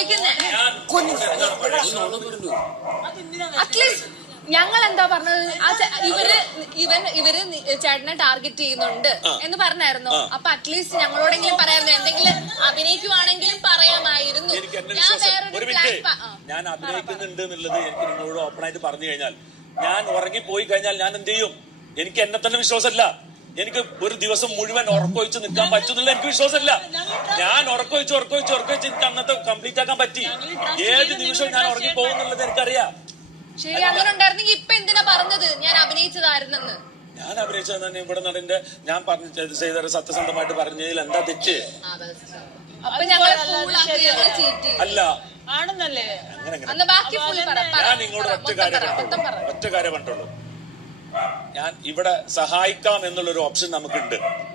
ചോദിക്കുന്നേ. At least ഞങ്ങൾ എന്താ പറഞ്ഞത്, ഇവര് ചേട്ടനെ ടാർഗറ്റ് ചെയ്യുന്നുണ്ട് എന്ന് പറഞ്ഞായിരുന്നു. അപ്പൊ അറ്റ്ലീസ്റ്റ് ഞങ്ങളോടെങ്കിലും പറയായിരുന്നു, എന്തെങ്കിലും അഭിനയിക്കുവാണെങ്കിലും പറയാമായിരുന്നു. ഞാൻ അഭിനയിക്കുന്നുണ്ട് എന്നുള്ളത് എനിക്ക് നിങ്ങളോട് ഓപ്പൺ ആയിട്ട് പറഞ്ഞു കഴിഞ്ഞാൽ, ഞാൻ ഉറങ്ങിപ്പോയി കഴിഞ്ഞാൽ ഞാൻ എന്ത് ചെയ്യും? എനിക്ക് എന്നെ തന്നെ വിശ്വാസമല്ല. എനിക്ക് ഒരു ദിവസം മുഴുവൻ ഉറക്കൊഴിച്ച് നിൽക്കാൻ പറ്റുന്നില്ല, എനിക്ക് വിശ്വാസമല്ല. ഞാൻ ഉറക്കൊഴിച്ച് എനിക്ക് അന്നത്തെ കംപ്ലീറ്റ് ആക്കാൻ പറ്റി. ഏത് നിമിഷവും ഞാൻ ഉറങ്ങി പോകുന്നുള്ളത് എനിക്കറിയാം. ശരി, അങ്ങനെ ഉണ്ടായിരുന്നെങ്കിൽ ഇപ്പൊ എന്തിനാ പറഞ്ഞത് ഞാൻ അഭിനയിച്ചതായിരുന്നെന്ന്? ഞാൻ അഭിനയിച്ചത് തന്നെ ഇവിടെ നടന്റെ ഞാൻ ചെയ്ത സത്യസന്ധമായിട്ട് പറഞ്ഞതിൽ എന്താ തെറ്റ്? അപ്പൊ ഞങ്ങൾ അല്ല ആണെന്നല്ലേ? ഞാൻ നിങ്ങളോട് ഒറ്റ കാര്യം പറഞ്ഞുള്ളൂ. ഞാൻ ഇവിടെ സഹായിക്കാം എന്നുള്ളൊരു ഓപ്ഷൻ നമുക്കുണ്ട്.